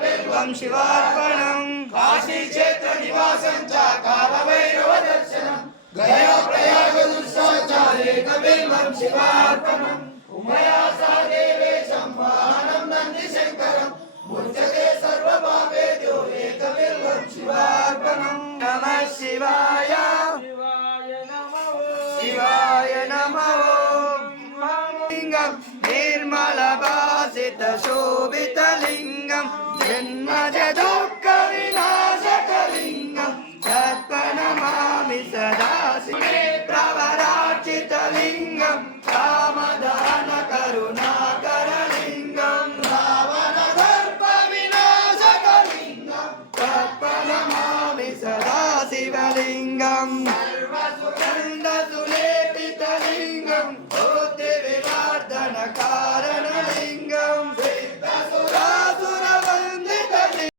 बिल्वं शिवार्पणं काशी क्षेत्र निवासं च कालभैरव दर्शनं गया प्रयाग दुस्साचारेक बिल्वं शिवार्पणम् उमया सह देवेशं वाहनं नन्दिशङ्करं मुच्यते सर्वपापेभ्यो एक बिल्वं शिवार्पणम् नमः शिवाय शिवाय नमः लिंगं निर्मलभासित शोभितलिङ्गं जन्मज दुःखविनाशकलिङ्गं तत्प्रणमामि सदा शिवे प्रवरार्चितलिङ्गं रामदानकरुणाकरलिङ्गं रावणदर्पविनाशकलिङ्गं तत्प्रणमामि सदा शिवलिङ्गं सर्वसुगन्धसुलेपनलिङ्गं